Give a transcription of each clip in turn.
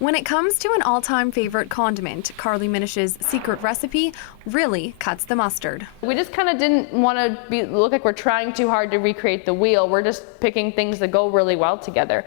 When it comes to an all-time favorite condiment, Carly Minish's secret recipe really cuts the mustard. We just kind of didn't want to look like we're trying too hard to recreate the wheel. We're just picking things that go really well together.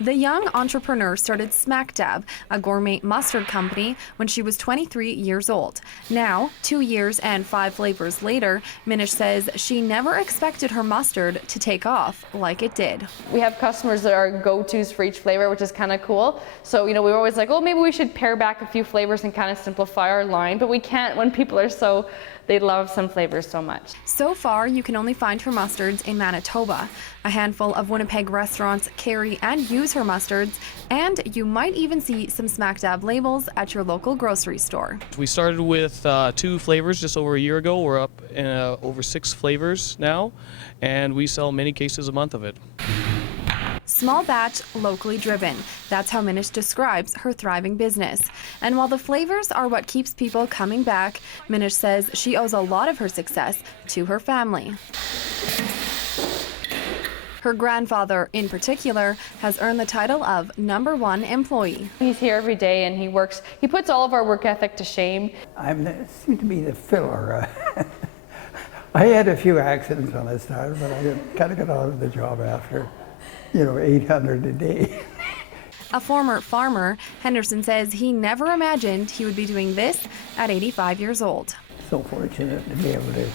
The young entrepreneur started Smack Dab, a gourmet mustard company, when she was 23 years old. Now, 2 years and 5 flavors later, Minish says she never expected her mustard to take off like it did. We have customers that are go-tos for each flavor, which is kind of cool. So, we were always like, oh, maybe we should pare back a few flavors and kind of simplify our line, but we can't when people are they love some flavors so much. So far, you can only find her mustards in Manitoba. A handful of Winnipeg restaurants carry and use her mustards, and you might even see some Smack Dab labels at your local grocery store. We started with 2 flavors just over a year ago. We're up in over 6 flavors now, and we sell many cases a month of it. Small batch, locally driven. That's how Minish describes her thriving business. And while the flavors are what keeps people coming back, Minish says she owes a lot of her success to her family. Her grandfather, in particular, has earned the title of #1 employee. He's here every day and he puts all of our work ethic to shame. I seem to be the filler. I had a few accidents when I started, but I kind of got out of the job after, 800 a day. A former farmer, Henderson says he never imagined he would be doing this at 85 years old. So fortunate to be able to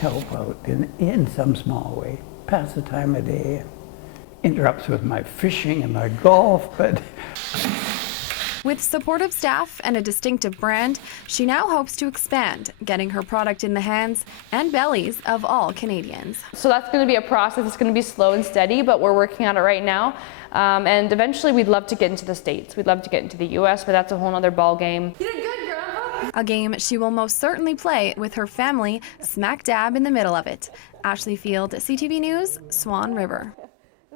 help out in some small way. Pass the time of day. Interrupts with my fishing and my golf, but... With supportive staff and a distinctive brand, she now hopes to expand, getting her product in the hands and bellies of all Canadians. So that's going to be a process. It's going to be slow and steady, but we're working on it right now. And eventually we'd love to get into the States. We'd love to get into the US, but that's a whole other ball game. You did good, Grandpa! A game she will most certainly play with her family smack dab in the middle of it. Ashley Field, CTV News, Swan River.